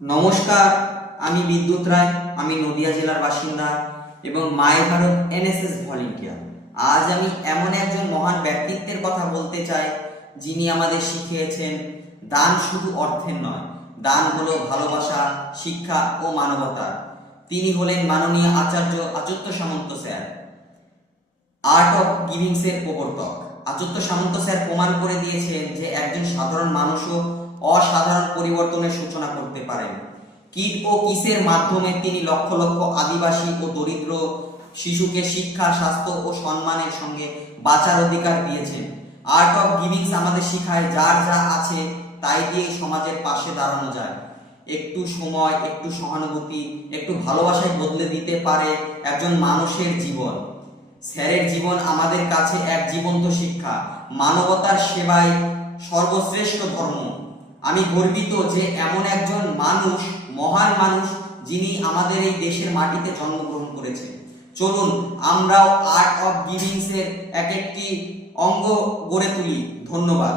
নমস্কার, আমি বিদ্যুৎ রায়। আমি নদিয়া জেলার বাসিন্দা এবং মাই ভারত এনএসএস ভলেন্টিয়ার। আজ আমি এমন একজন মহান ব্যক্তিত্বের কথা বলতে চাই, যিনি আমাদের শিখিয়েছেন দান শুধু অর্থের নয়, দান হলো ভালোবাসা, শিক্ষা ও মানবতার। তিনি হলেন মাননীয় আচার্য আচত্য সামন্ত স্যার, আর্ট অফ গিভিংসের প্রবর্তক। আচত্য সামন্ত স্যার প্রমাণ করে দিয়েছেন যে একজন সাধারণ মানুষও অসাধারণ পরিবর্তনের সূচনা করতে পারেন। কিট ও কিসের মাধ্যমে তিনি লক্ষ লক্ষ আদিবাসী ও দরিদ্র শিশুকে শিক্ষা, স্বাস্থ্য ও সম্মানের সঙ্গে বাঁচার অধিকার দিয়েছেন। আর্ট অফ গিভিংস আমাদের শিখায় যার যা আছে তাই দিয়ে সমাজের পাশে দাঁড়ানো যায়। একটু সময়, একটু সহানুভূতি, একটু ভালোবাসায় বদলে দিতে পারে একজন মানুষের জীবন। স্যারের জীবন আমাদের কাছে এক জীবন্ত শিক্ষা। মানবতার সেবাই সর্বশ্রেষ্ঠ ধর্ম। আমি গর্বিত যে এমন একজন মানুষ, মহান মানুষ, যিনি আমাদের এই দেশের মাটিতে জন্মগ্রহণ করেছে। চলুন আমরাও আর্ট অফ গিভিংস এর এক একটি অঙ্গ গড়ে তুলি। ধন্যবাদ।